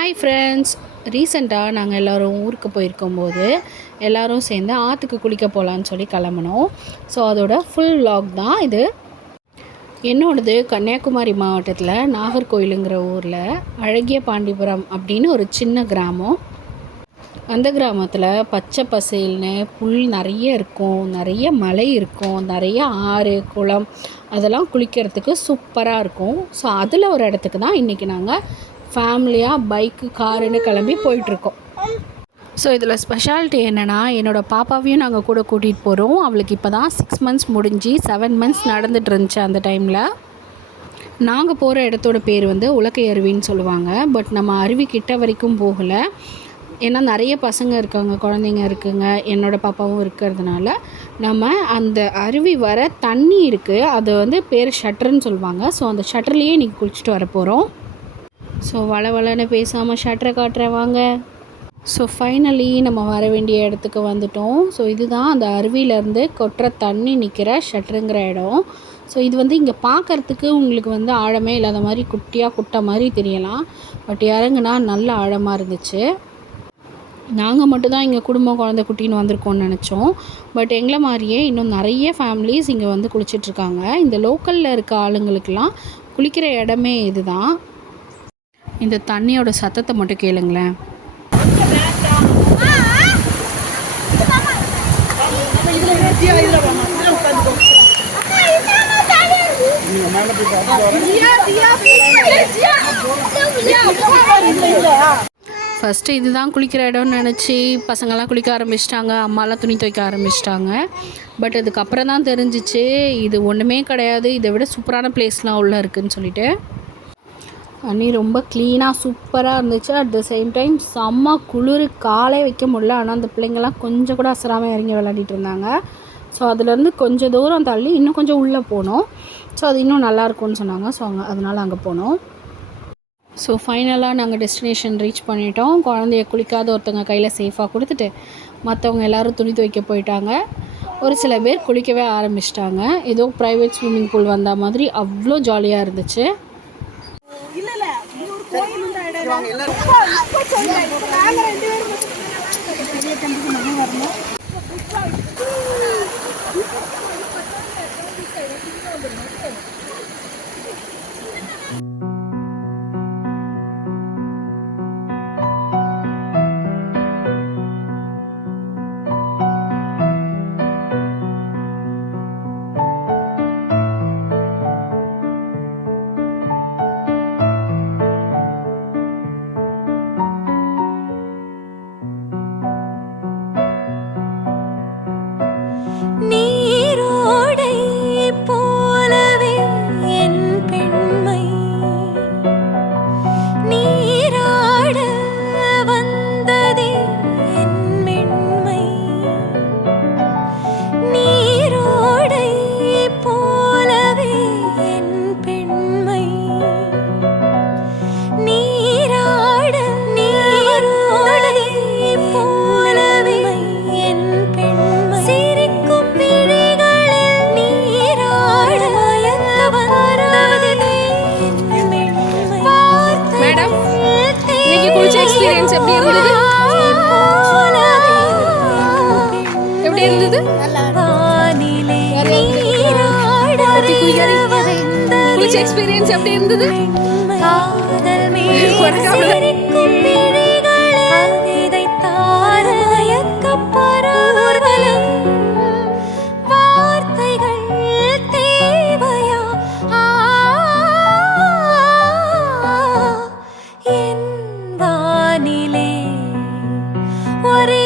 Hi friends, ரீசெண்டாக நாங்கள் எல்லோரும் ஊருக்கு போயிருக்கும்போது எல்லோரும் சேர்ந்து ஆற்றுக்கு குளிக்க போகலான்னு சொல்லி கிளம்புனோம். ஸோ அதோட ஃபுல் vlog தான் இது. என்னோடது கன்னியாகுமரி மாவட்டத்தில் நாகர்கோயிலுங்கிற ஊரில் அழகிய பாண்டிபுரம் அப்படின்னு ஒரு சின்ன கிராமம். அந்த கிராமத்தில் பச்சை பசேல்னு புல் நிறைய இருக்கும், நிறைய மலை இருக்கும், நிறைய ஆறு குளம் அதெல்லாம் குளிக்கிறதுக்கு சூப்பராக இருக்கும். ஸோ அதில் ஒரு இடத்துக்கு தான் இன்றைக்கி நாங்கள் ஃபேமிலியாக பைக்கு காருன்னு கிளம்பி போயிட்டுருக்கோம். ஸோ இதில் ஸ்பெஷாலிட்டி என்னென்னா, என்னோடய பாப்பாவையும் நாங்கள் கூட கூட்டிகிட்டு போகிறோம். அவளுக்கு இப்போ தான் 6 months முடிஞ்சு 7 months நடந்துட்டு இருந்துச்சு. அந்த டைமில் நாங்கள் போகிற இடத்தோட பேர் உலக்கை அருவின்னு சொல்லுவாங்க. பட் நம்ம அருவி கிட்ட வரைக்கும் போகலை. ஏன்னா நிறைய பசங்க இருக்காங்க, குழந்தைங்க இருக்குங்க, என்னோடய பாப்பாவும் இருக்கிறதுனால நம்ம அந்த அருவி வர தண்ணி இருக்குது, அது பேர் ஷட்டர்ன்னு சொல்லுவாங்க. ஸோ அந்த ஷட்டர்லேயே இன்றைக்கி குளிச்சுட்டு வர போகிறோம். ஸோ வளவலன்னு பேசாமல் ஷட்டரை காட்டுறேன் வாங்க. ஸோ ஃபைனலி நம்ம வர வேண்டிய இடத்துக்கு வந்துட்டோம். ஸோ இதுதான் அந்த அருவியிலேருந்து கொட்டுற தண்ணி நிற்கிற ஷட்டருங்கிற இடம். ஸோ இது இங்கே பார்க்குறதுக்கு உங்களுக்கு ஆழமே இல்லாத மாதிரி குட்டியாக குட்டை மாதிரி தெரியலாம். பட் இறங்குனா நல்ல ஆழமாக இருந்துச்சு. நாங்கள் மட்டும்தான் இங்கே குடும்பம் குழந்தை குட்டின்னு வந்திருக்கோம்னு நினச்சோம். பட் எங்களை மாதிரியே இன்னும் நிறைய ஃபேமிலிஸ் இங்கே குளிச்சிட்ருக்காங்க. இந்த லோக்கலில் இருக்க ஆளுங்களுக்கெல்லாம் குளிக்கிற இடமே இது தான். இந்த தண்ணியோட சத்தத்தை மட்டும் கேளுங்களேன். ஃபஸ்ட்டு இதுதான் குளிக்கிற இடம்னு நினச்சி பசங்கள்லாம் குளிக்க ஆரம்பிச்சிட்டாங்க, அம்மாலாம் துணி துவைக்க ஆரம்பிச்சிட்டாங்க. பட் அதுக்கப்புறம் தான் தெரிஞ்சிச்சு இது ஒன்றுமே கிடையாது, இதை விட சூப்பரான பிளேஸ்லாம் உள்ளே இருக்குதுன்னு சொல்லிட்டு. தண்ணி ரொம்ப க்ளீனாக சூப்பராக இருந்துச்சு. அட் த சேம் டைம் செம்ம குளிர், காலே வைக்க முடியல. ஆனால் அந்த பிள்ளைங்கள்லாம் கொஞ்சம் கூட அசராமல் இறங்கி விளையாடிட்டு இருந்தாங்க. ஸோ அதுலேருந்து கொஞ்சம் தூரம் தள்ளி இன்னும் கொஞ்சம் உள்ளே போனோம். ஸோ அது இன்னும் நல்லாயிருக்கும்னு சொன்னாங்க. ஸோ அதனால் அங்கே போனோம். ஸோ ஃபைனலாக நாங்கள் டெஸ்டினேஷன் ரீச் பண்ணிட்டோம். குழந்தைய குளிக்காத ஒருத்தவங்க கையில் சேஃபாக கொடுத்துட்டு மற்றவங்க எல்லோரும் துணி துவைக்க போயிட்டாங்க. ஒரு சில பேர் குளிக்கவே ஆரம்பிச்சிட்டாங்க. ஏதோ ப்ரைவேட் ஸ்விம்மிங் பூல் வந்த மாதிரி அவ்வளோ ஜாலியாக இருந்துச்சு. எக்ஸ்பீரியன்ஸ் எப்படி இருந்தது? எப்படி இருந்தது? குளிச்ச எக்ஸ்பீரியன்ஸ் எப்படி இருந்தது? ஒரே